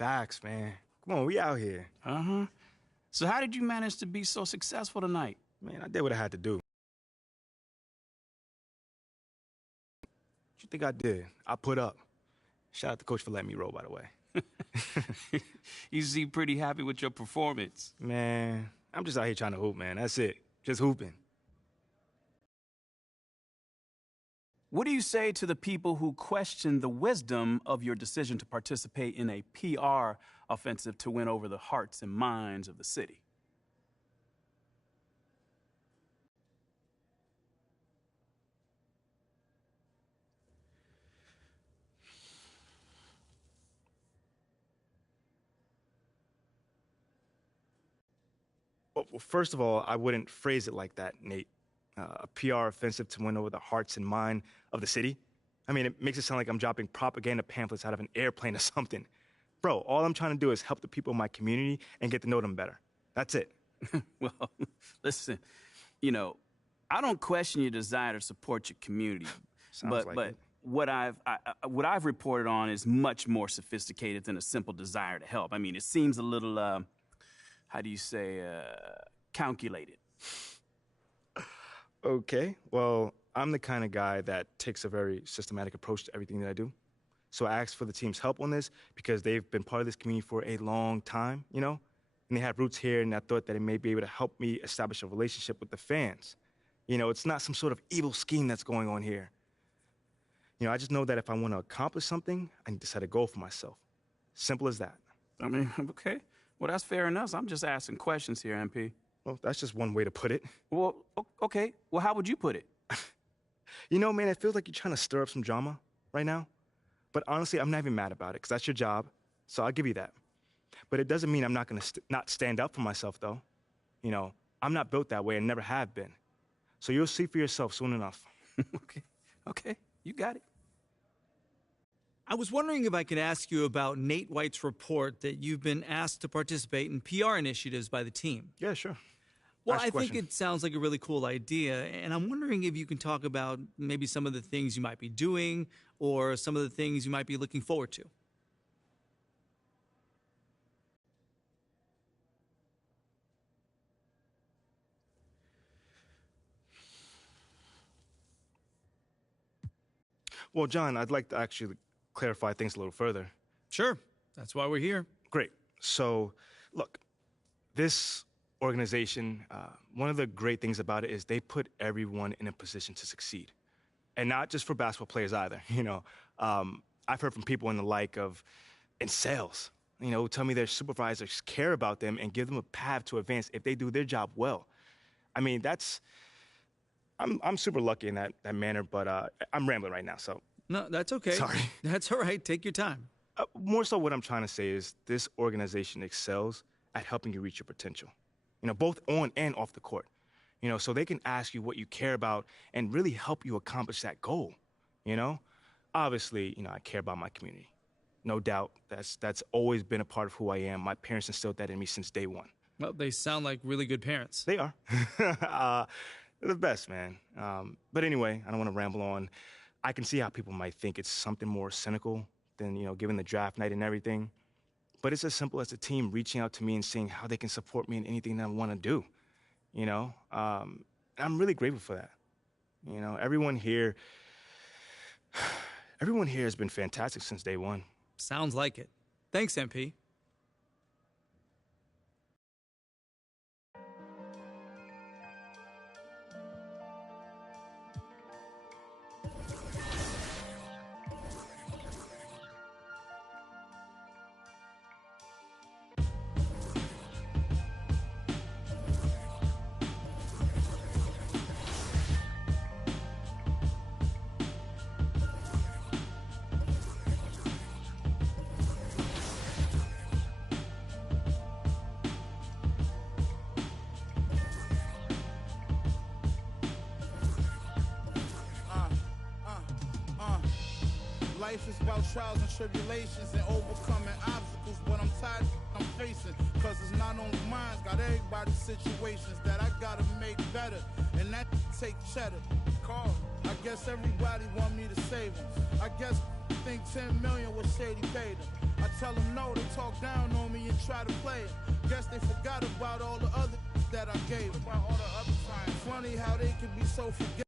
Facts, man. Come on, we out here. Uh-huh. So how did you manage to be so successful tonight? Man, I did what I had to do. What you think I did? I put up. Shout out to Coach for letting me roll, by the way. You seem pretty happy with your performance. Man, I'm just out here trying to hoop, man. That's it. Just hooping. What do you say to the people who question the wisdom of your decision to participate in a PR offensive to win over the hearts and minds of the city? Well, first of all, I wouldn't phrase it like that, Nate. A PR offensive to win over the hearts and mind of the city? I mean, it makes it sound like I'm dropping propaganda pamphlets out of an airplane or something. Bro, all I'm trying to do is help the people in my community and get to know them better. That's it. Well, listen, you know, I don't question your desire to support your community, Sounds like but it. what I've reported on is much more sophisticated than a simple desire to help. I mean, it seems a little, how do you say, calculated. Okay, well, I'm the kind of guy that takes a very systematic approach to everything that I do. So I asked for the team's help on this because they've been part of this community for a long time, you know? And they have roots here, and I thought that it may be able to help me establish a relationship with the fans. You know, it's not some sort of evil scheme that's going on here. You know, I just know that if I want to accomplish something, I need to set a goal for myself. Simple as that. I mean, okay. Well, that's fair enough. I'm just asking questions here, MP. Well, that's just one way to put it. Well, okay. Well, how would you put it? You know, man, it feels like you're trying to stir up some drama right now. But honestly, I'm not even mad about it, because that's your job, so I'll give you that. But it doesn't mean I'm not going to not stand up for myself, though. You know, I'm not built that way and never have been. So you'll see for yourself soon enough. Okay, you got it. I was wondering if I could ask you about Nate White's report that you've been asked to participate in PR initiatives by the team. Yeah, sure. Well, Ask I the think question. it sounds like a really cool idea, and I'm wondering if you can talk about maybe some of the things you might be doing or some of the things you might be looking forward to. Well, John, I'd like to actually clarify things a little further. Sure, that's why we're here. Great. So, look, this organization, one of the great things about it is they put everyone in a position to succeed. And not just for basketball players either, you know. I've heard from people in the like of, in sales, you know, who tell me their supervisors care about them and give them a path to advance if they do their job well. I mean, I'm super lucky in that manner, but I'm rambling right now, so. No, that's okay. Sorry. That's all right. Take your time. More so what I'm trying to say is this organization excels at helping you reach your potential, you know, both on and off the court, you know, so they can ask you what you care about and really help you accomplish that goal, you know? Obviously, you know, I care about my community. No doubt, that's always been a part of who I am. My parents instilled that in me since day one. Well, they sound like really good parents. They are. They're the best, man. But anyway, I don't want to ramble on. I can see how people might think it's something more cynical than, you know, given the draft night and everything. But it's as simple as a team reaching out to me and seeing how they can support me in anything that I want to do, you know? And I'm really grateful for that. You know, everyone here has been fantastic since day one. Sounds like it. Thanks, MP. Life is about trials and tribulations and overcoming obstacles, but I'm tired I'm facing, cause it's not only mine, got everybody's situations that I gotta make better, and that take cheddar. Call, I guess everybody want me to save them. I guess think 10 million was shady paid them. I tell them no, they talk down on me and try to play it. Guess they forgot about all the other that I gave them. About all the other times. Funny how they can be so forgetful.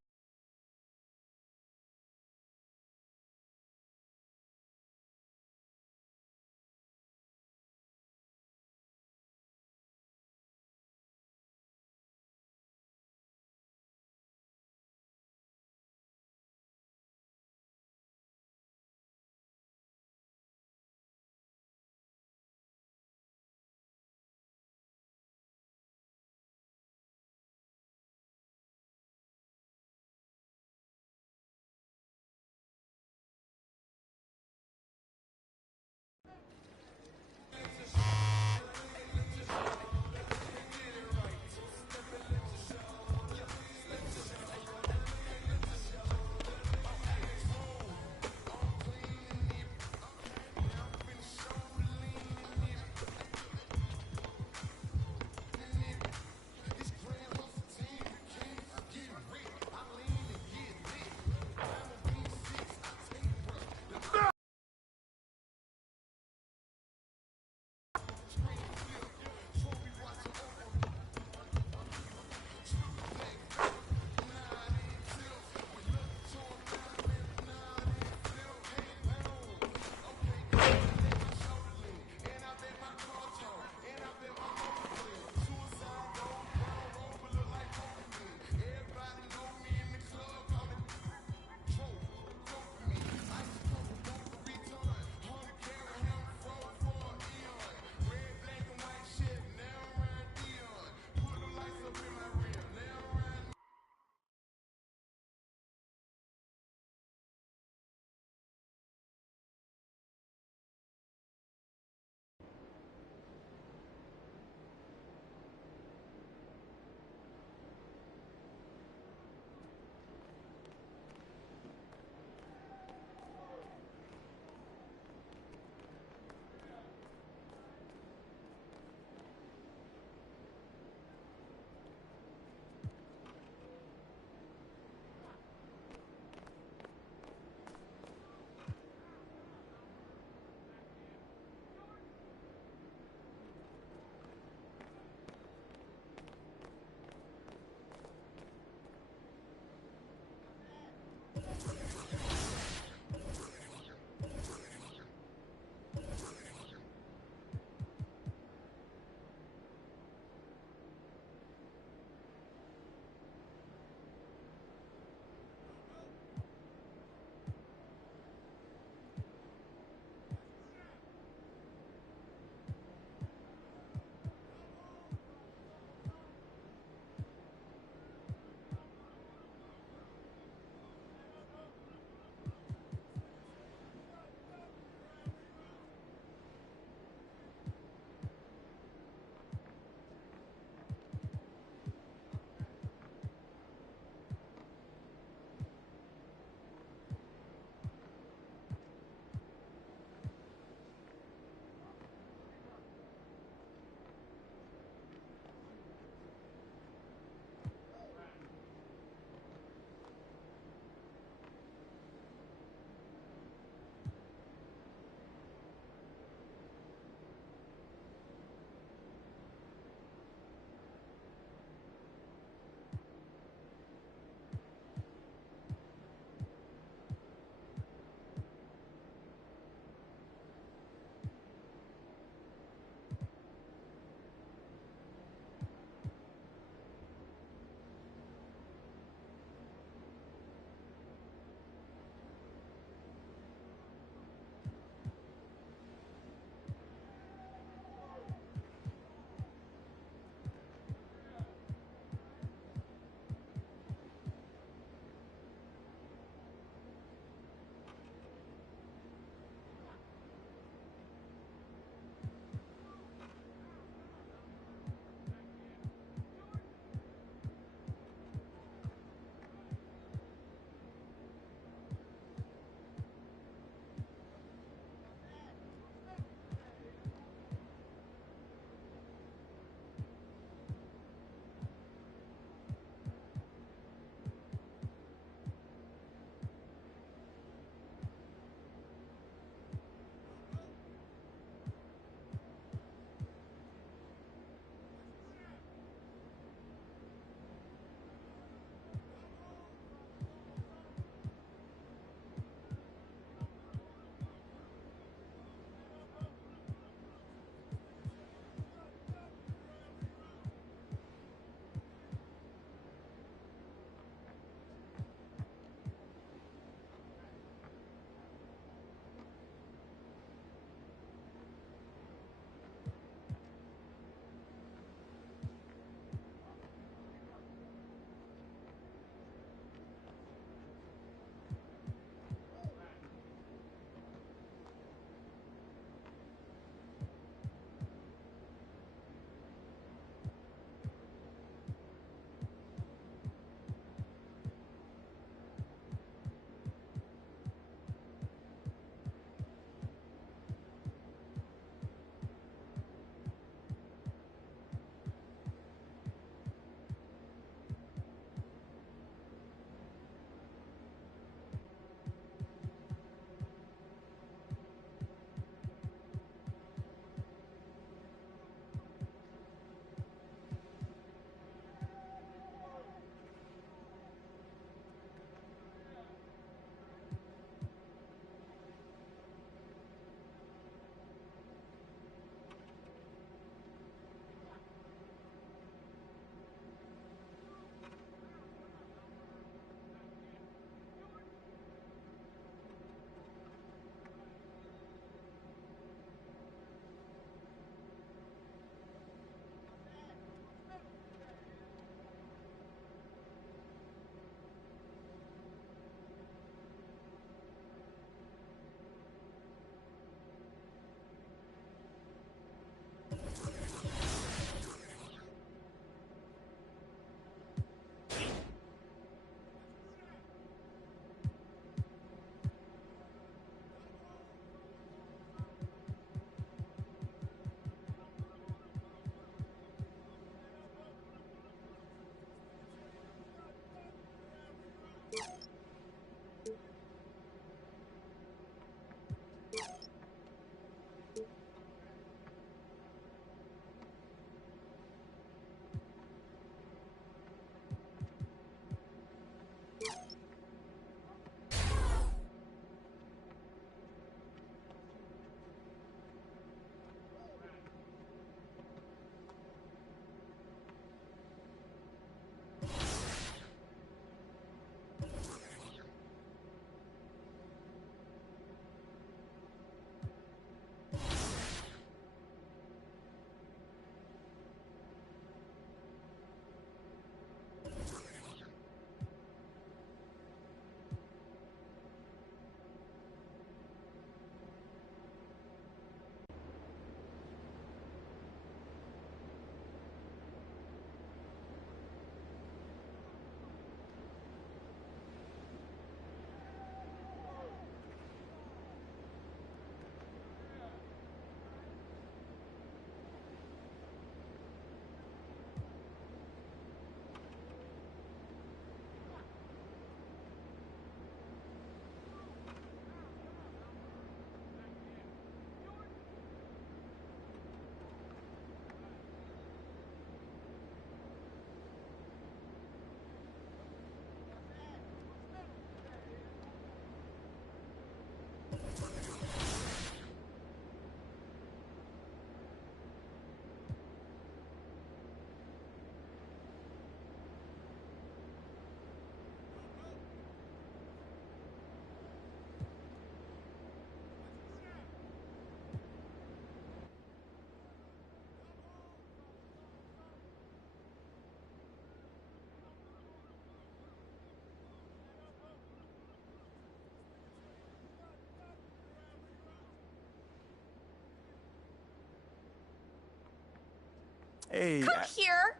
Hey. Come here.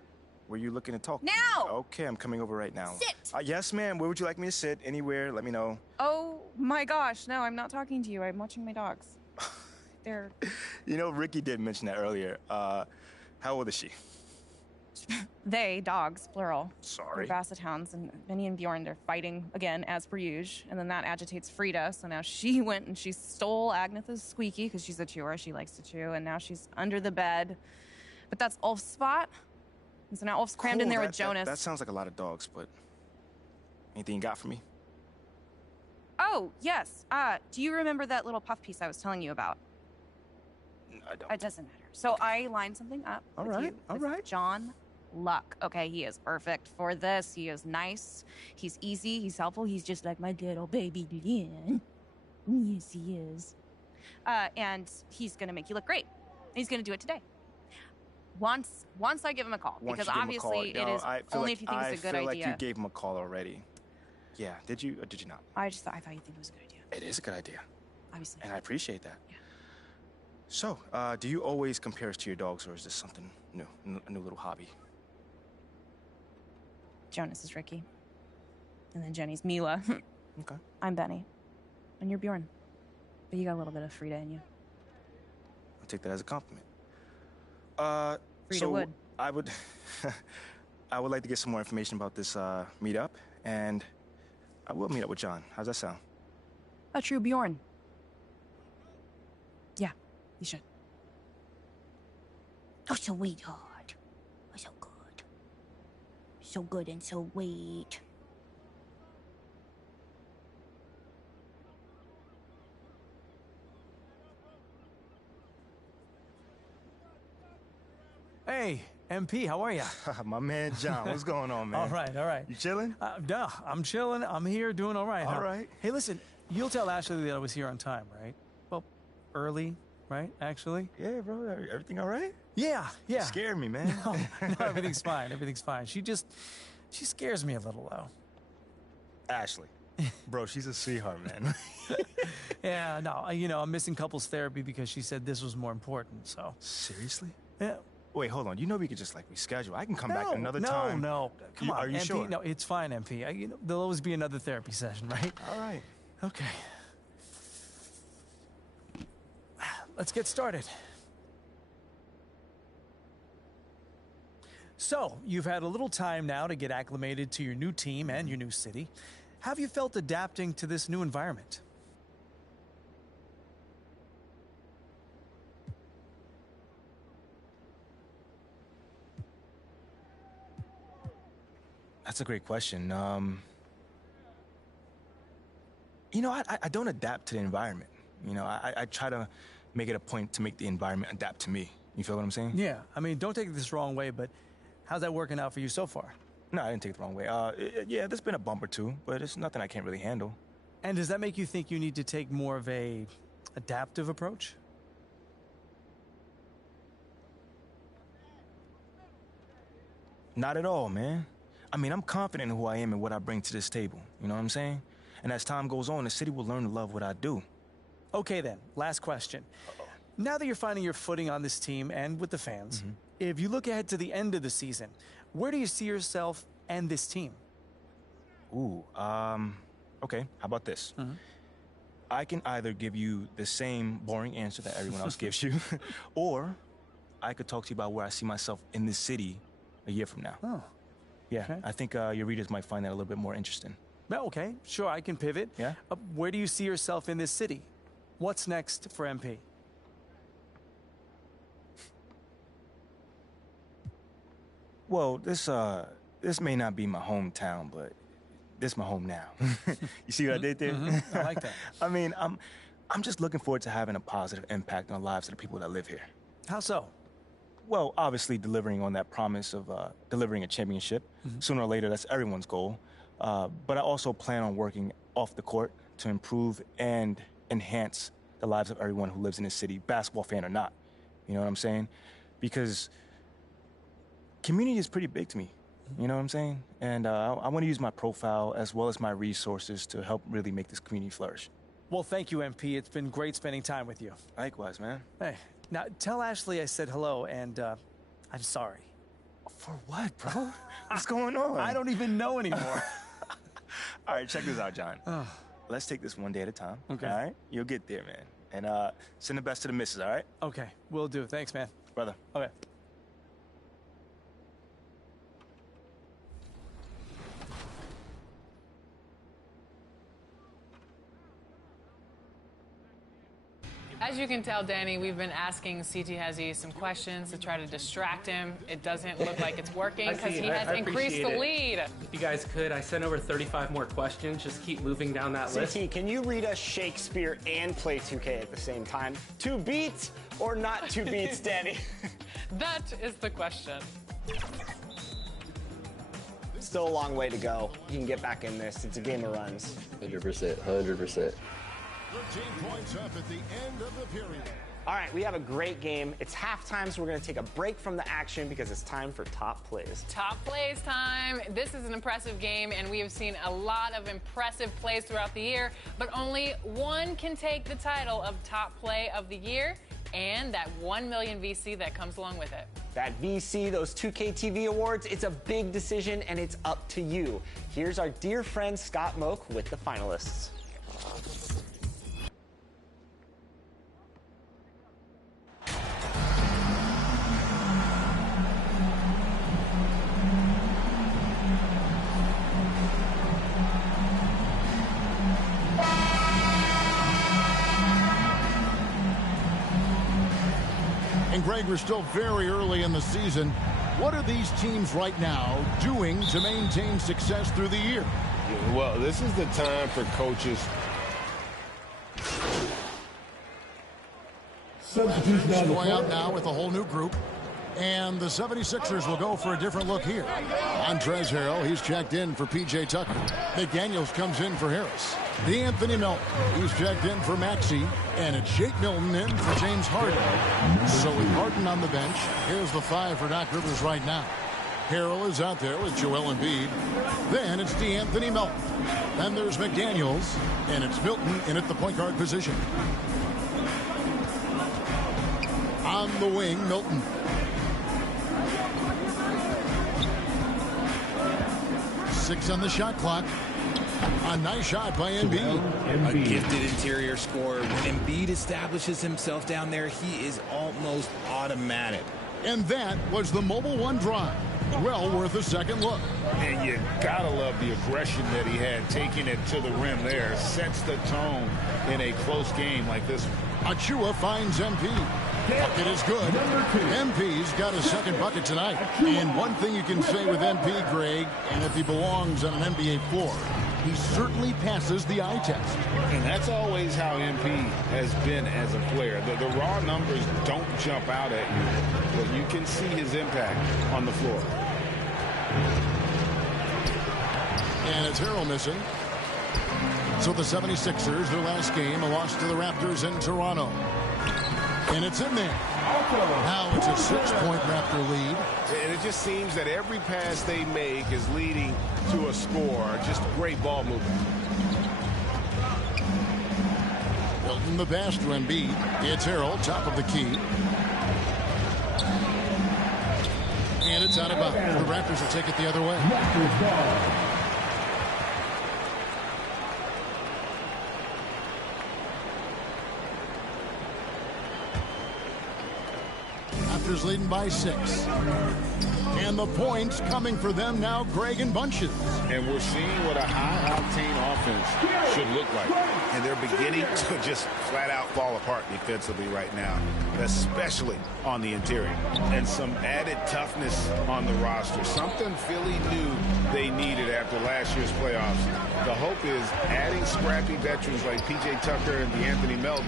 Were you looking to talk? Now. Okay, I'm coming over right now. Sit. Yes, ma'am. Where would you like me to sit? Anywhere. Let me know. Oh my gosh, no, I'm not talking to you. I'm watching my dogs. They're... You know, Ricky did mention that earlier. How old is she? They, dogs, plural. Sorry. They're basset hounds, and Benny and Bjorn, they're fighting again, as per usual. And then that agitates Frida, so now she went and she stole Agnetha's squeaky, because she's a chewer, she likes to chew, and now she's under the bed. But that's Ulf's spot. And so now Ulf's crammed in there with Jonas. That sounds like a lot of dogs, but anything you got for me? Oh, yes. Do you remember that little puff piece I was telling you about? I don't. It doesn't matter. So I lined something up with John Luck. Okay, he is perfect for this. He is nice. He's easy. He's helpful. He's just like my little baby Lynn. Yes, he is. And he's going to make you look great. He's going to do it today. Once I give him a call, because obviously it is only if you think it's a good idea. I feel like you gave him a call already. Yeah, did you or did you not? I thought you'd think it was a good idea. It is a good idea. Obviously. And I appreciate that. Yeah. So, do you always compare us to your dogs, or is this something new, a new little hobby? Jonas is Ricky. And then Jenny's Mila. Okay. I'm Benny. And you're Bjorn. But you got a little bit of Frida in you. I'll take that as a compliment. Frida would. I would like to get some more information about this meetup, and I will meet up with John. How's that sound? A true Bjorn. Yeah, you should. Oh, so sweetheart. Oh, so good. So good and so sweet. Hey, MP, how are ya? My man John, what's going on, man? All right. You chilling? No, I'm chilling. I'm here doing all right. All right. Hey, listen, you'll tell Ashley that I was here on time, right? Well, early, right, actually? Yeah, bro. Everything all right? Yeah. You scared me, man. No, everything's fine. Everything's fine. She scares me a little, though. Ashley. Bro, she's a sweetheart, man. Yeah, no, I'm missing couples therapy because she said this was more important, so. Seriously? Yeah. Wait, hold on. You know we could just, reschedule. I can come back another time. No. Come on, Are you MP, sure? No, it's fine, MP. There'll always be another therapy session, right? All right. Okay. Let's get started. So, you've had a little time now to get acclimated to your new team and your new city. How have you felt adapting to this new environment? That's a great question. I don't adapt to the environment. I try to make it a point to make the environment adapt to me. You feel what I'm saying? Yeah, don't take this the wrong way, but how's that working out for you so far? No, I didn't take it the wrong way. Yeah, there's been a bump or two, but it's nothing I can't really handle. And does that make you think you need to take more of a adaptive approach? Not at all, man. I'm confident in who I am and what I bring to this table. You know what I'm saying? And as time goes on, the city will learn to love what I do. Okay, then. Last question. Now that you're finding your footing on this team and with the fans, if you look ahead to the end of the season, where do you see yourself and this team? Ooh, okay. How about this? I can either give you the same boring answer that everyone else gives you, or I could talk to you about where I see myself in this city a year from now. Oh. Yeah, Okay. I think your readers might find that a little bit more interesting. Well, okay, sure, I can pivot. Yeah? Where do you see yourself in this city? What's next for MP? Well, this may not be my hometown, but this is my home now. You see what I did there? I like that. I'm just looking forward to having a positive impact on the lives of the people that live here. How so? Well, obviously delivering on that promise of delivering a championship. Sooner or later, that's everyone's goal. But I also plan on working off the court to improve and enhance the lives of everyone who lives in this city, basketball fan or not. You know what I'm saying? Because community is pretty big to me. You know what I'm saying? And I want to use my profile as well as my resources to help really make this community flourish. Well, thank you, MP. It's been great spending time with you. Likewise, man. Hey, now tell Ashley I said hello, and I'm sorry. For what, bro? What's going on? I don't even know anymore. All right, check this out, John. Let's take this one day at a time. Okay. All right? You'll get there, man. And send the best to the missus, all right? Okay, will do. Thanks, man. Brother. Okay. As you can tell, Danny, we've been asking CT Hezzy some questions to try to distract him. It doesn't look like it's working because he has increased the lead. If you guys could, I sent over 35 more questions. Just keep moving down that list. CT, can you read us Shakespeare and play 2K at the same time? 2 beats or not 2 beats, Danny? That is the question. Still a long way to go. You can get back in this. It's a game of runs. 100%, 100%. 13 points up at the end of the period. All right, we have a great game. It's halftime, so we're going to take a break from the action because it's time for top plays. Top plays time. This is an impressive game, and we have seen a lot of impressive plays throughout the year, but only one can take the title of top play of the year and that 1 million VC that comes along with it. That VC, those 2K TV awards, it's a big decision, and it's up to you. Here's our dear friend Scott Moak with the finalists. And Greg, we're still very early in the season. What are these teams right now doing to maintain success through the year? Well, this is the time for coaches. Substitution going out now with a whole new group. And the 76ers will go for a different look here. Montrezl Harrell, he's checked in for P.J. Tucker. McDaniels comes in for Harris. Dadnasnmom, he's checked in for Maxey. And it's Shake Milton in for James Harden. So with Harden on the bench, here's the 5 for Doc Rivers right now. Harrell is out there with Joel Embiid. Then it's Dadnasnmom. Then there's McDaniels. And it's Milton in at the point guard position. On the wing, Milton. Six on the shot clock. A nice shot by Embiid. A gifted interior scorer. When Embiid establishes himself down there, he is almost automatic. And that was the Mobile One drive. Well worth a second look. And you gotta love the aggression that he had, taking it to the rim there. Sets the tone in a close game like this one. Achua finds MP. Bucket is good. MP's got a second bucket tonight. And one thing you can say with MP, Greg, and if he belongs on an NBA floor, he certainly passes the eye test. And that's always how MP has been as a player. The raw numbers don't jump out at you, but you can see his impact on the floor. And it's Harrell missing. So the 76ers, their last game, a loss to the Raptors in Toronto. And it's in there. Now it's a 6-point Raptor lead. And it just seems that every pass they make is leading to a score. Just great ball movement. Milton the pass to Embiid. It's Harrell, top of the key. And it's out of bounds. The Raptors will take it the other way. Raptors leading by 6. And the points coming for them now, Greg, in bunches. And we're seeing what a high-octane offense should look like. And they're beginning to just flat-out fall apart defensively right now, especially on the interior. And some added toughness on the roster, something Philly knew they needed after last year's playoffs. The hope is adding scrappy veterans like P.J. Tucker and Dadnasnmom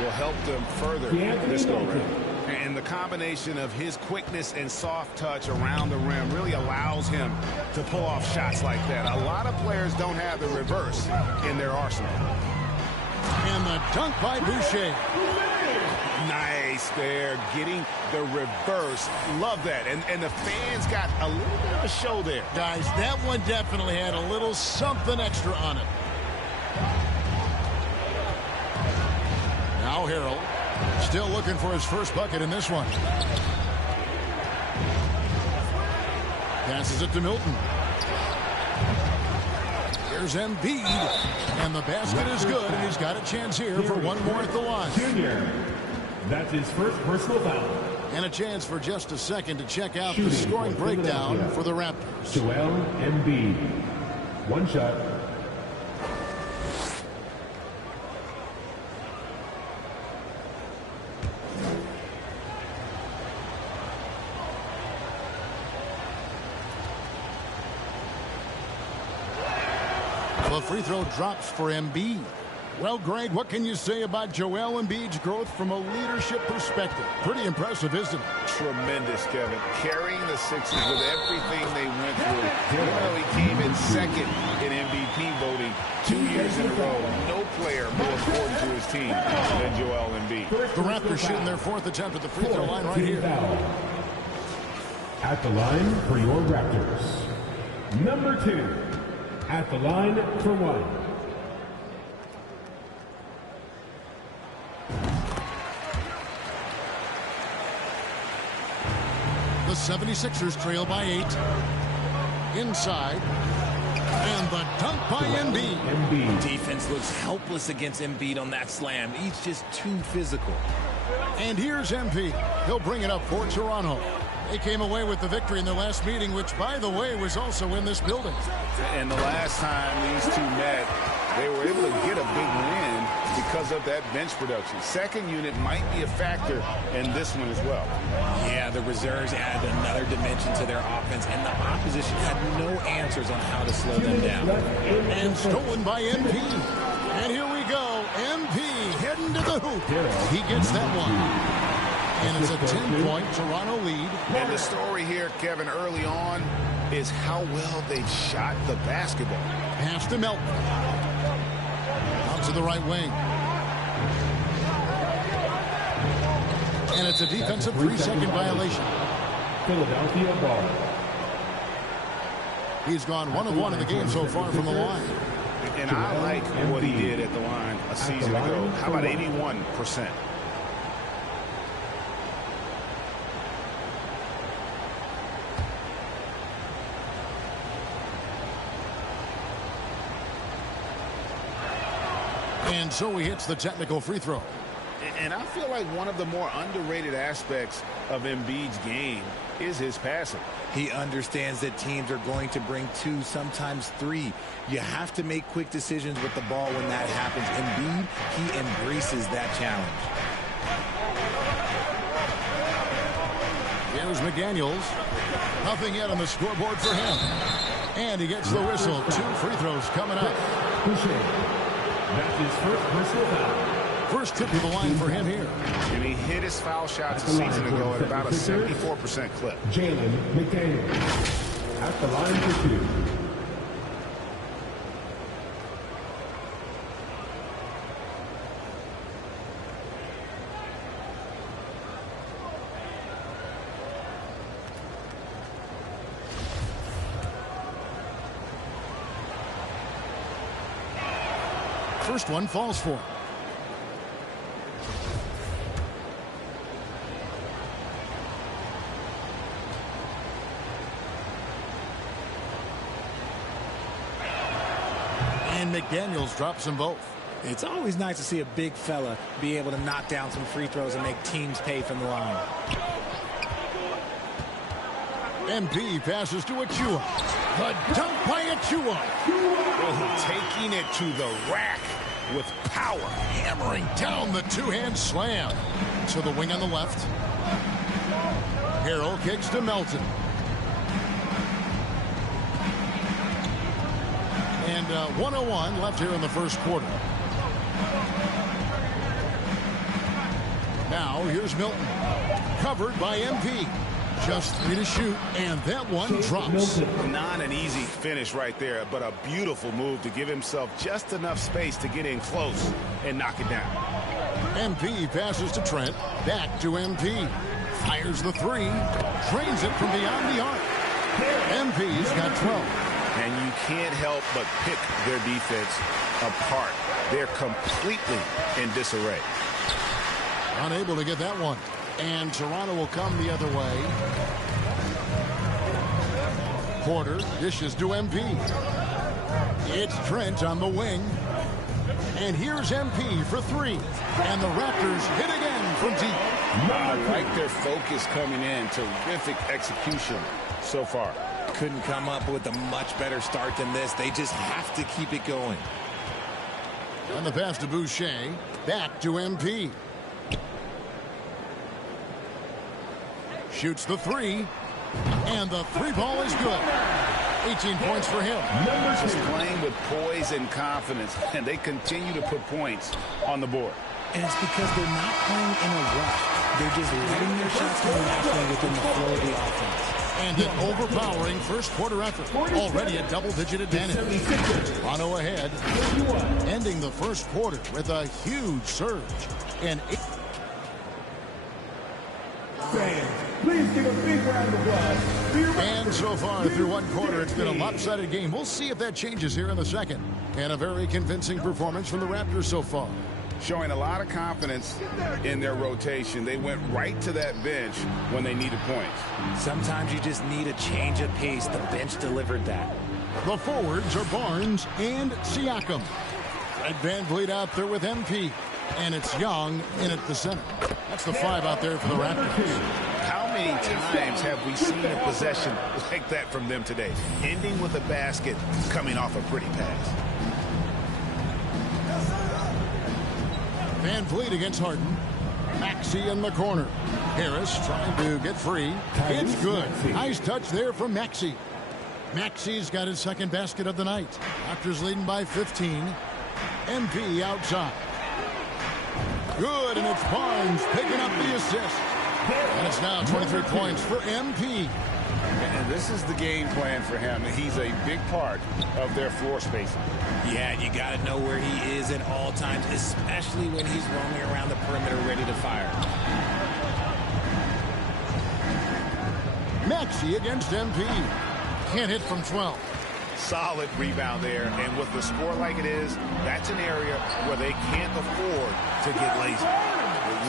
will help them further this go-round. And the combination of his quickness and soft touch around the rim really allows him to pull off shots like that. A lot of players don't have the reverse in their arsenal. And the dunk by Boucher. Nice there, getting the reverse. Love that. And the fans got a little bit of a show there. Guys, that one definitely had a little something extra on it. Now Harrell. Still looking for his first bucket in this one. Passes it to Milton. Here's Embiid, and the basket is good, and he's got a chance here for one more at the line. Junior, that's his first personal foul. And a chance for just a second to check out the scoring breakdown for the Raptors. Joel Embiid. One shot. The free throw drops for Embiid. Well, Greg, what can you say about Joel Embiid's growth from a leadership perspective? Pretty impressive, isn't it? Tremendous, Kevin. Carrying the Sixers with everything they went through. Even though he came in second in MVP voting 2 years in a row, no player more important to his team than Joel Embiid. The Raptors shooting their fourth attempt at the free throw line right here. At the line for your Raptors. Number 2. At the line for one. The 76ers trail by 8. Inside. And the dunk by Embiid. Defense looks helpless against Embiid on that slam. He's just too physical. And here's Embiid. He'll bring it up for Toronto. They came away with the victory in their last meeting, which, by the way, was also in this building. And the last time these two met, they were able to get a big win because of that bench production. Second unit might be a factor in this one as well. Yeah, the reserves added another dimension to their offense, and the opposition had no answers on how to slow them down. And stolen by MP. And here we go. MP heading to the hoop. He gets that one. And it's a 10-point Toronto lead. And the story here, Kevin, early on is how well they've shot the basketball. Pass to Melton. Out to the right wing. And it's a defensive 3-second violation. Philadelphia ball. He's gone 1 of 1 in the game so far from the line. And I like what he did at the line a season ago. How about 81%? And so he hits the technical free throw. And I feel like one of the more underrated aspects of Embiid's game is his passing. He understands that teams are going to bring 2, sometimes 3. You have to make quick decisions with the ball when that happens. Embiid, he embraces that challenge. Here's McDaniels. Nothing yet on the scoreboard for him. And he gets the whistle. 2 free throws coming up. That's his first personal foul. First trip to the line for him here. And he hit his foul shots a season ago at about a 74% clip. Jalen McDaniels at the line for 2. First one falls for him. And McDaniels drops them both. It's always nice to see a big fella be able to knock down some free throws and make teams pay from the line. MP passes to Achua. The dunk by Achua. Oh, taking it to the rack with power. Hammering down the two-hand slam. To the wing on the left. Harrell kicks to Melton. And 1:01 left here in the first quarter. Now here's Milton. Covered by MP. Just 3 to shoot, and that one drops. Not an easy finish right there, but a beautiful move to give himself just enough space to get in close and knock it down. MP passes to Trent. Back to MP. Fires the 3. Drains it from beyond the arc. MP's got 12. And you can't help but pick their defense apart. They're completely in disarray. Unable to get that one. And Toronto will come the other way. quarter, dishes to MP. It's Trent on the wing. And here's MP for three. And the Raptors hit again from deep. I like their focus coming in. Terrific execution so far. Couldn't come up with a much better start than this. They just have to keep it going. And the pass to Boucher. Back to MP. Shoots the three. And the three ball is good. 18 points for him. Just playing with poise and confidence, and they continue to put points on the board. And it's because they're not playing in a rush. They're just letting their shots come naturally within the flow of the offense. And an overpowering first quarter effort. Already a double-digit advantage. Toronto ahead. Ending the first quarter with a huge surge. And please give a big round of applause. And so far through one quarter, it's been a lopsided game. We'll see if that changes here in the second. And a very convincing performance from the Raptors so far. Showing a lot of confidence in their rotation. They went right to that bench when they needed points. Sometimes you just need a change of pace. The bench delivered that. The forwards are Barnes and Siakam. Red Van Vliet out there with MP. And it's Young in at the center. That's the five out there for the Raptors. How many times have we seen a possession like that from them today? Ending with a basket, coming off a pretty pass. Van Vliet against Harden. Maxey in the corner. Harris trying to get free. It's good. Nice touch there from Maxey. Maxey's got his second basket of the night. Raptors leading by 15. MP outside. Good, and it's Barnes picking up the assist. And it's now 23 points for MP. And this is the game plan for him. He's a big part of their floor spacing. Yeah, you got to know where he is at all times, especially when he's roaming around the perimeter ready to fire. Maxey against MP. Can't hit from 12. Solid rebound there, and with the score like it is, that's an area where they can't afford to get lazy.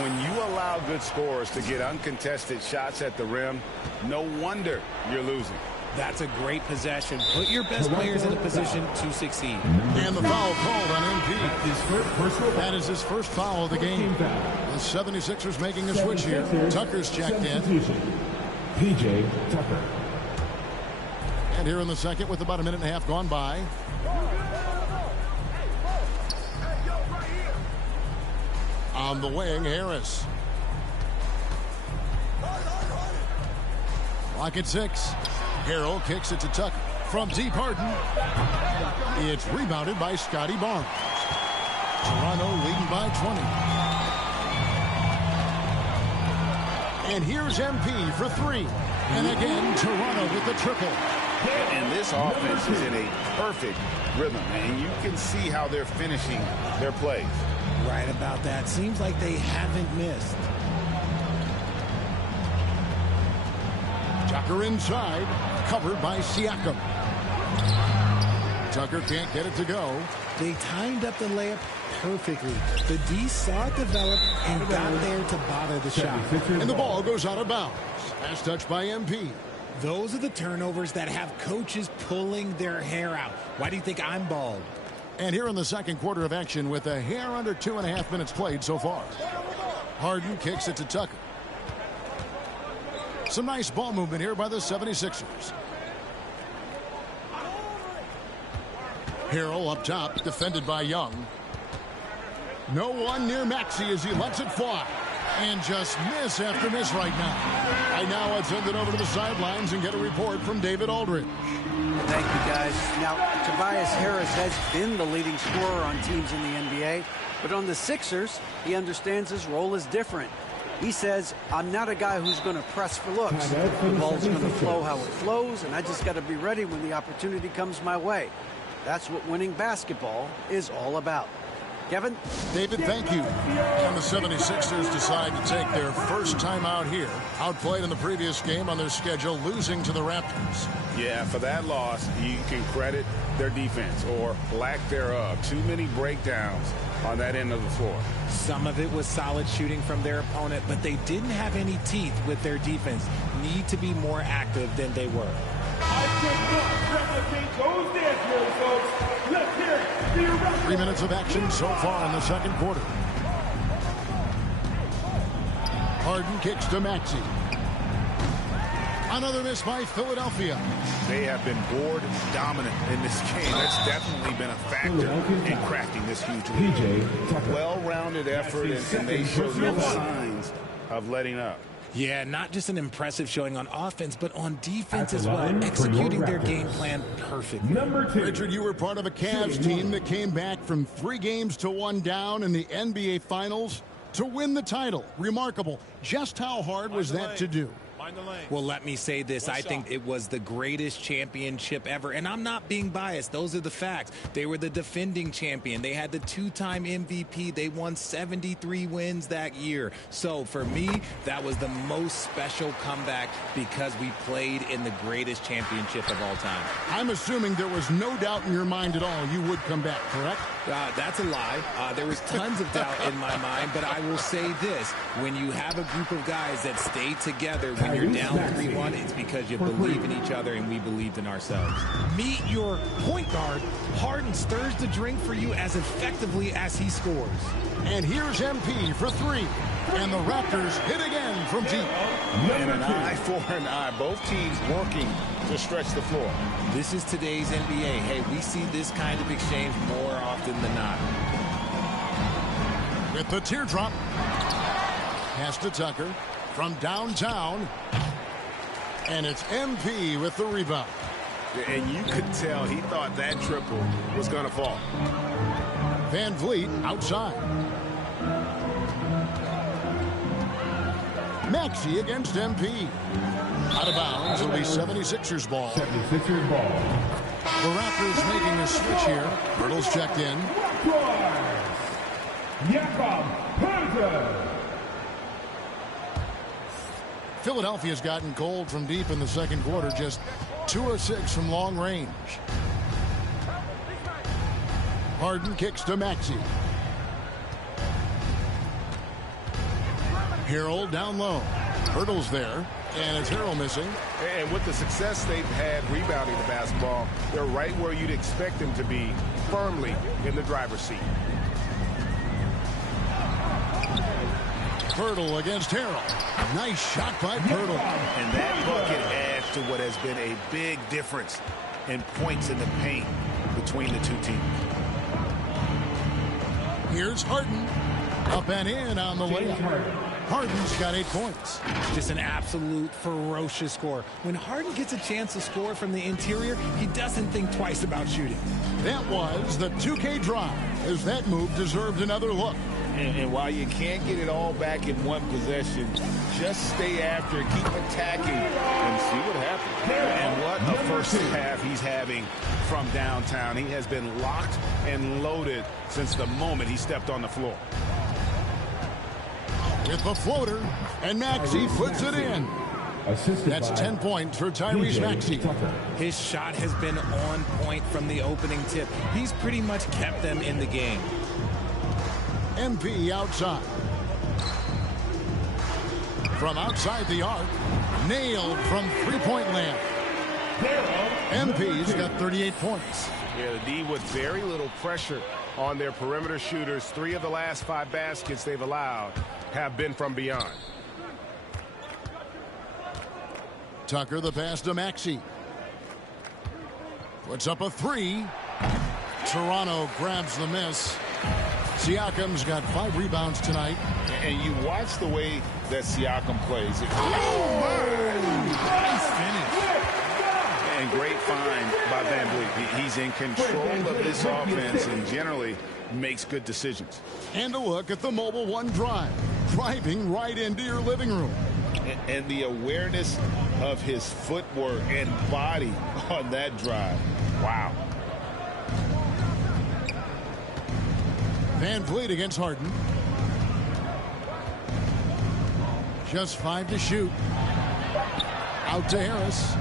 When you allow good scorers to get uncontested shots at the rim, no wonder you're losing. That's a great possession. Put your best players in a position to succeed. And the foul called on MP. That is his first foul of the game. The 76ers making a switch here. Tucker's checked in. PJ Tucker. And here in the second with about a minute and a half gone by. On the wing, Harris. Clock at 6. Harrell kicks it to Tucker. From deep, Harden. It's rebounded by Scotty Barnes. Toronto leading by 20. And here's MP for three. And again, Toronto with the triple. And this offense is in a perfect rhythm, and you can see how they're finishing their plays. Right about that. Seems like they haven't missed. Tucker inside, covered by Siakam. Tucker can't get it to go. They timed up the layup perfectly. The D saw it develop and got there to bother the shot. And the ball goes out of bounds. As touched by MP. Those are the turnovers that have coaches pulling their hair out. Why do you think I'm bald? And here in the second quarter of action with a hair under 2.5 minutes played so far. Harden kicks it to Tucker. Some nice ball movement here by the 76ers. Harrell up top, defended by Young. No one near Maxey as he lets it fly. And just miss after miss right now. Right now, let's send it over to the sidelines and get a report from David Aldridge. Thank you, guys. Now, Tobias Harris has been the leading scorer on teams in the NBA, but on the Sixers, he understands his role is different. He says, I'm not a guy who's going to press for looks. The ball's going to flow how it flows, and I just got to be ready when the opportunity comes my way. That's what winning basketball is all about. Kevin? David, thank you. And the 76ers decide to take their first time out here. Outplayed in the previous game on their schedule, losing to the Raptors. Yeah, for that loss, you can credit their defense or lack thereof. Too many breakdowns on that end of the floor. Some of it was solid shooting from their opponent, but they didn't have any teeth with their defense. Need to be more active than they were. Those dance moves, folks. Let's hear it for your referee. 3 minutes of action so far in the second quarter. Harden kicks to Maxey. Another miss by Philadelphia. They have been board dominant in this game. That's definitely been a factor in crafting this huge lead. Well-rounded effort, and they show no signs of letting up. Yeah, not just an impressive showing on offense, but on defense as well, executing their game plan perfectly. Richard, you were part of a Cavs team that came back from 3 games to 1 down in the NBA Finals to win the title. Remarkable. Just how hard was that to do? Well, let me say this. I think it was the greatest championship ever. And I'm not being biased. Those are the facts. They were the defending champion. They had the 2-time MVP. They won 73 wins that year. So for me, that was the most special comeback because we played in the greatest championship of all time. I'm assuming there was no doubt in your mind at all you would come back, correct? That's a lie. There was tons of doubt in my mind, but I will say this. When you have a group of guys that stay together when you're down 3-1, it's because you believe in each other and we believed in ourselves. Meet your point guard. Harden stirs the drink for you as effectively as he scores. And here's MP for 3. And the Raptors hit again from deep. And an eye for an eye. Both teams working to stretch the floor. This is today's NBA. Hey, we see this kind of exchange more often than not. With the teardrop. Pass to Tucker from downtown. And it's MP with the rebound. And you could tell he thought that triple was going to fall. Van Vliet outside. Maxey against MP. Out of bounds. It'll be 76ers ball. 76ers ball. The Raptors making a switch here. Hurdle's checked in. Jakob Poeltl. Philadelphia's gotten cold from deep in the second quarter. Just 2 of 6 from long range. Harden kicks to Maxey. Harrell down low. Hurdle's there. And it's Harrell missing. And with the success they've had rebounding the basketball, they're right where you'd expect them to be, firmly in the driver's seat. Hurdle against Harrell. Nice shot by Hurdle. And that bucket adds to what has been a big difference in points in the paint between the two teams. Here's Harden. Up and in on the layup. Harden's got 8 points. Just an absolute ferocious score. When Harden gets a chance to score from the interior, he doesn't think twice about shooting. That was the 2K drive, as that move deserved another look. And while you can't get it all back in one possession, just stay after, keep attacking, and see what happens. And what a first half he's having from downtown. He has been locked and loaded since the moment he stepped on the floor. With the floater, and Maxey puts it in. That's 10 points for Tyrese Maxey. His shot has been on point from the opening tip. He's pretty much kept them in the game. MP outside. From outside the arc, nailed from three-point land. MP's got 38 points. Yeah, the D with very little pressure on their perimeter shooters. 3 of the last 5 baskets they've allowed have been from beyond. Tucker the pass to Maxey. Puts up a 3. Toronto grabs the miss. Siakam's got 5 rebounds tonight. And you watch the way that Siakam plays. Nice finish. And great find by Van Vliet. He's in control of this offense and generally makes good decisions. And a look at the Mobile One drive. Driving right into your living room. And the awareness of his footwork and body on that drive. Wow. Van Vliet against Harden. Just 5 to shoot. Out to Harris.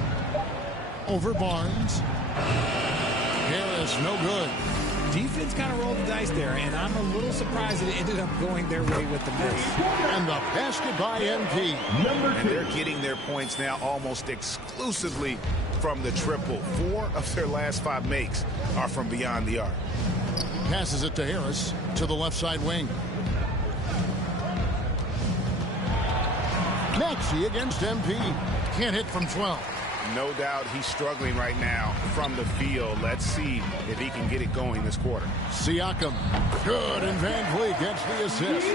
Over Barnes. Harris, no good. Defense kind of rolled the dice there, and I'm a little surprised that it ended up going their way with the miss. And the basket by MP. And they're getting their points now almost exclusively from the triple. 4 of their last 5 makes are from beyond the arc. Passes it to Harris to the left side wing. Maxey against MP. Can't hit from 12. No doubt he's struggling right now from the field. Let's see if he can get it going this quarter. Siakam. Good, and Van Vliet gets the assist.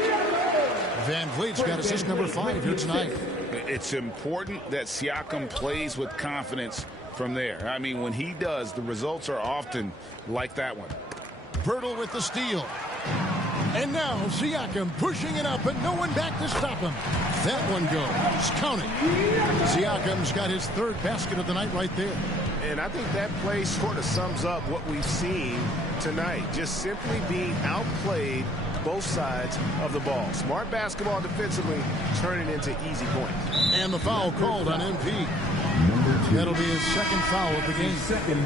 Van Vliet's got assist number 5 here tonight. It's important that Siakam plays with confidence from there. I mean, when he does, the results are often like that one. Pirtle with the steal. And now Siakam pushing it up, and no one back to stop him. That one goes. Count it. Siakam's got his 3rd basket of the night right there. And I think that play sort of sums up what we've seen tonight. Just simply being outplayed both sides of the ball. Smart basketball defensively, turning into easy points. And the foul called on MP. That'll be his 2nd foul of the game.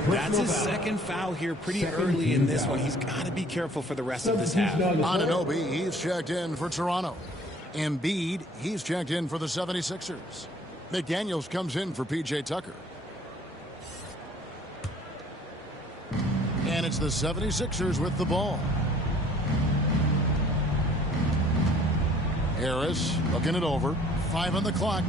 That's his 2nd foul here pretty early in this one. He's got to be careful for the rest of this half. Anunoby, he's checked in for Toronto. Embiid, he's checked in for the 76ers. McDaniels comes in for P.J. Tucker. And it's the 76ers with the ball. Harris looking it over. 5 on the clock.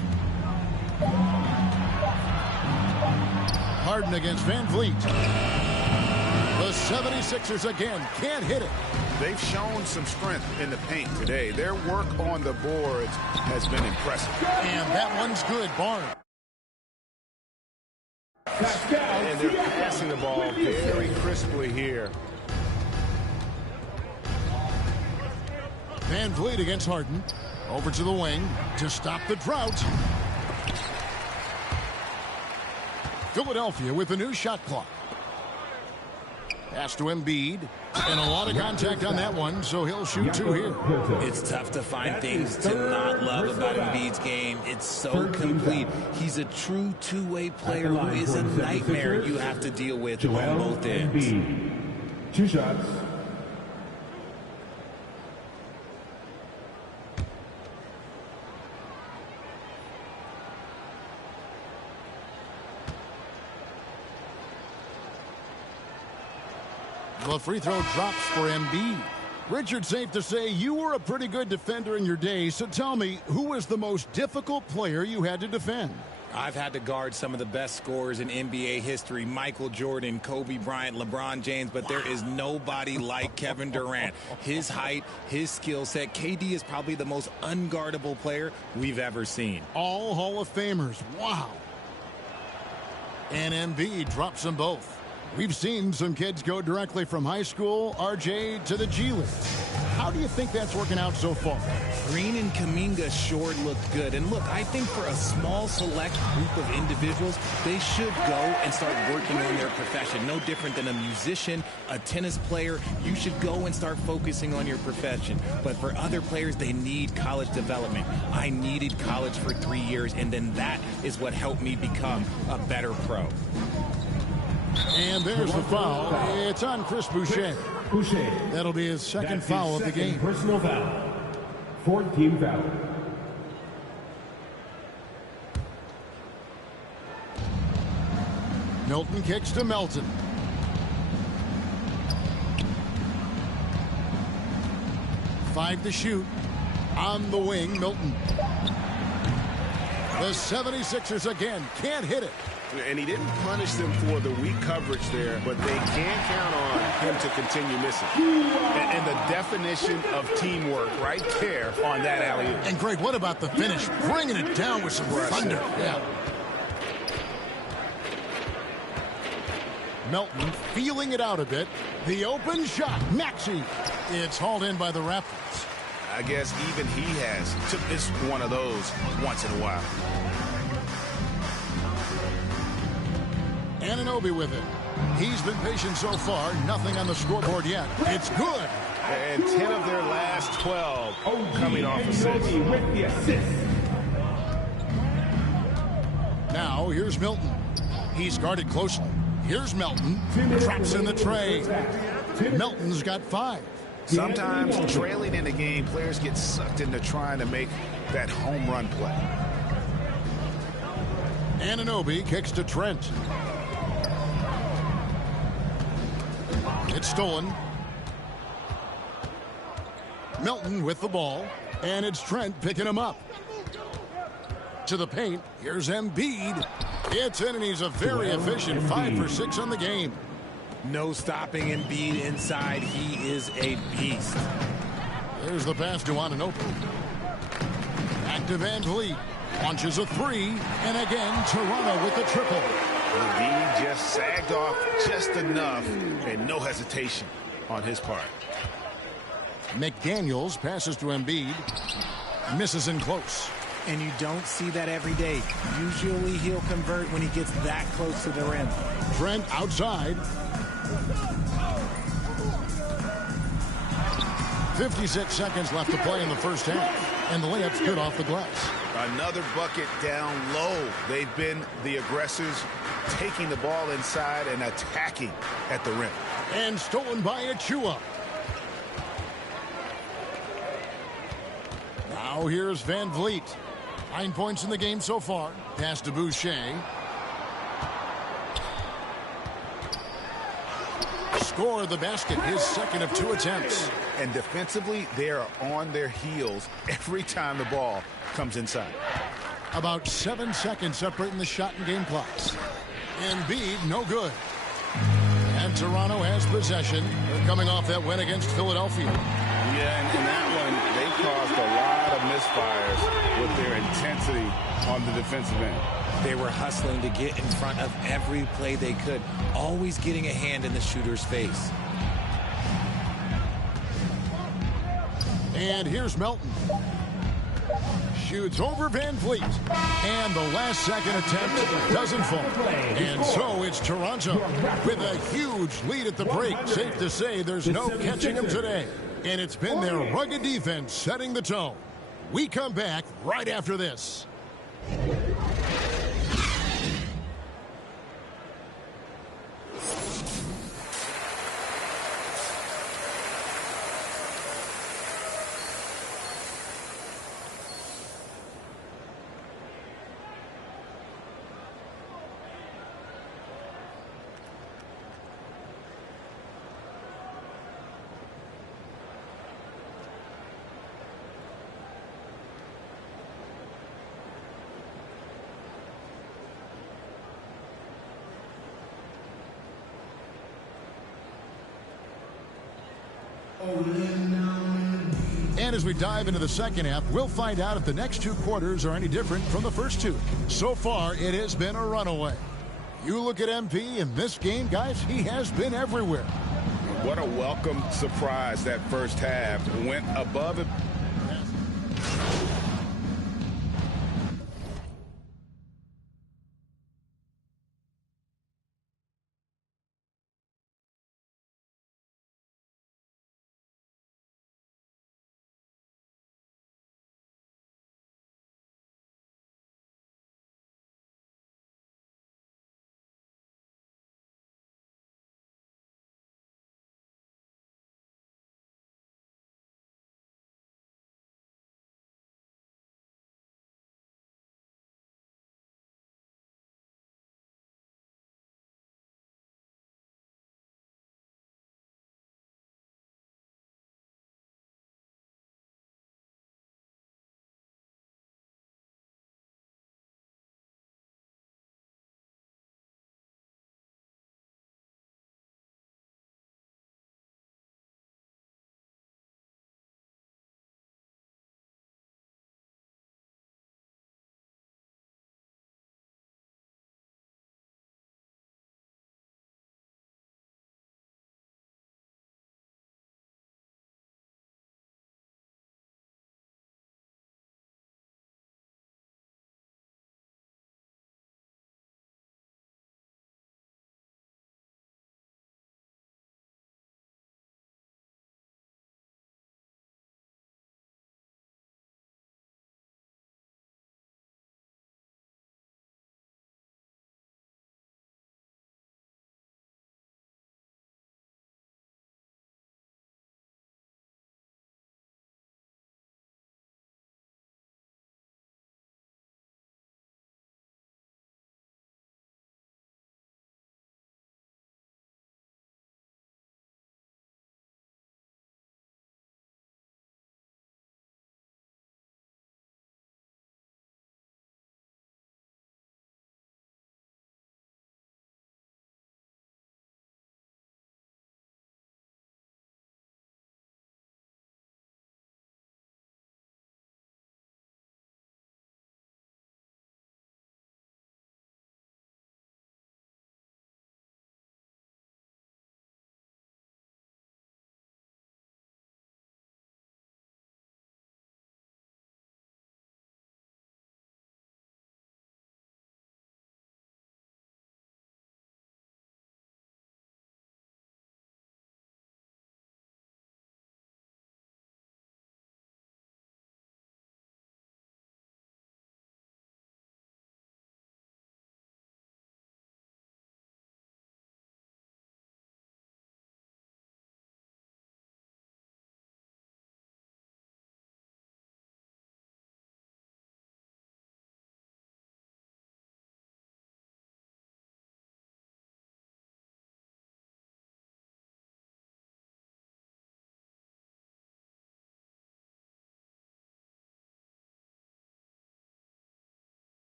Harden against Van Vliet. The 76ers again can't hit it. They've shown some strength in the paint today. Their work on the boards has been impressive. And that one's good. Barnes. And they're passing the ball very crisply here. Van Vliet against Harden. Over to the wing to stop the drought. Philadelphia with a new shot clock. Pass to Embiid. And a lot of contact on that one, so he'll shoot 2 here. It's tough to find things to not love about Embiid's game. It's so complete. He's a true two-way player who is a nightmare you have to deal with on both ends. 2 shots. The free throw drops for Embiid. Richard, safe to say you were a pretty good defender in your day, so tell me, who was the most difficult player you had to defend? I've had to guard some of the best scorers in NBA history, Michael Jordan, Kobe Bryant, LeBron James, but there is nobody like Kevin Durant. His height, his skill set. KD is probably the most unguardable player we've ever seen. All Hall of Famers. Wow. And Embiid drops them both. We've seen some kids go directly from high school, RJ, to the G League. How do you think that's working out so far? Green and Kuminga sure look good. And look, I think for a small select group of individuals, they should go and start working on their profession. No different than a musician, a tennis player. You should go and start focusing on your profession. But for other players, they need college development. I needed college for 3 years, and then that is what helped me become a better pro. And there's the foul. It's on Chris Boucher. That'll be his 2nd foul of the game. Personal foul. 4th-team foul. Milton kicks to Melton. Five to shoot. On the wing, Milton. The 76ers again can't hit it. And he didn't punish them for the weak coverage there, but they can count on him to continue missing. And the definition of teamwork right there on that alley-oop. And Greg, what about the finish? Bringing it down with some thunder. Yeah. Melton feeling it out a bit. The open shot. Maxey. It's hauled in by the Raptors. I guess even he has to miss one of those once in a while. Anunoby with it. He's been patient so far. Nothing on the scoreboard yet. It's good. And 10 of their last 12 coming off assists. With the assist. Now here's Milton. He's guarded closely. Here's Melton. Drops in the tray. Melton's got 5. Sometimes trailing in a game, players get sucked into trying to make that home run play. Anunoby kicks to Trent. It's stolen. Melton with the ball, and it's Trent picking him up. To the paint, here's Embiid. It's in, and he's a very efficient 5 for 6 on the game. No stopping Embiid inside. He is a beast. There's the pass to Anunoby. Back to Van Vliet. Launches a 3, and again, Toronto with the triple. Embiid just sagged off just enough, and no hesitation on his part. McDaniels passes to Embiid. Misses in close. And you don't see that every day. Usually he'll convert when he gets that close to the rim. Trent outside. 56 seconds left to play in the first half. And the layup's good off the glass. Another bucket down low. They've been the aggressors, taking the ball inside and attacking at the rim. And stolen by Achua. Now here's Van Vliet. 9 points in the game so far. Pass to Boucher. Score the basket, his second of 2 attempts. And defensively, they are on their heels every time the ball comes inside. About 7 seconds separating the shot and game clocks. Embiid, no good. And Toronto has possession. They're coming off that win against Philadelphia. Yeah, and in that one, they caused a lot of misfires with their intensity on the defensive end. They were hustling to get in front of every play they could, always getting a hand in the shooter's face. And here's Melton. Shoots over Van Vliet. And the last second attempt doesn't fall. And so it's Toronto with a huge lead at the break. Safe to say there's no catching them today. And it's been their rugged defense setting the tone. We come back right after this. And as we dive into the second half, we'll find out if the next 2 quarters are any different from the first 2. So far, it has been a runaway. You look at MP in this game, guys, he has been everywhere. What a welcome surprise that first half. Went above